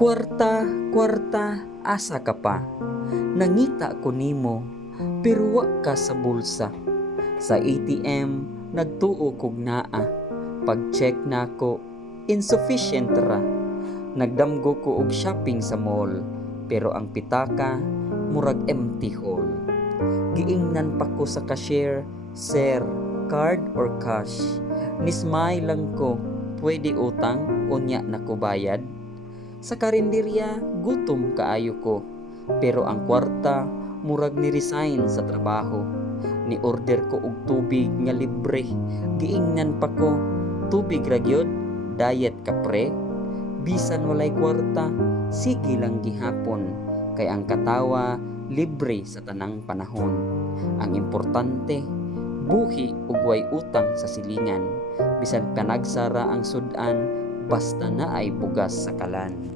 Kwarta, kwarta, asa ka pa? Nangita ko nimo, pero wa ka sa bulsa. Sa ATM, nagtuo kog naa. Pag-check nako, insufficient ra. Nagdamgo ko og shopping sa mall, pero ang pitaka, murag empty hall. Giingnan pa ko sa cashier, "Sir, card or cash?" Nismay lang ko, "Pwede utang, unya na ko bayad." Sa karinderya, gutom kaayo ko, pero ang kwarta, murag ni-resign sa trabaho. Ni-order ko og tubig nga libre, giingnan pa ko, "Tubig ra gyud, diet ka pre?" Bisan walay kwarta, sige lang gihapon, kay ang katawa libre sa tanang panahon. Ang importante, buhi ug way utang sa silingan, bisan panagsara ang sudan, basta na ay bugas sa kalan.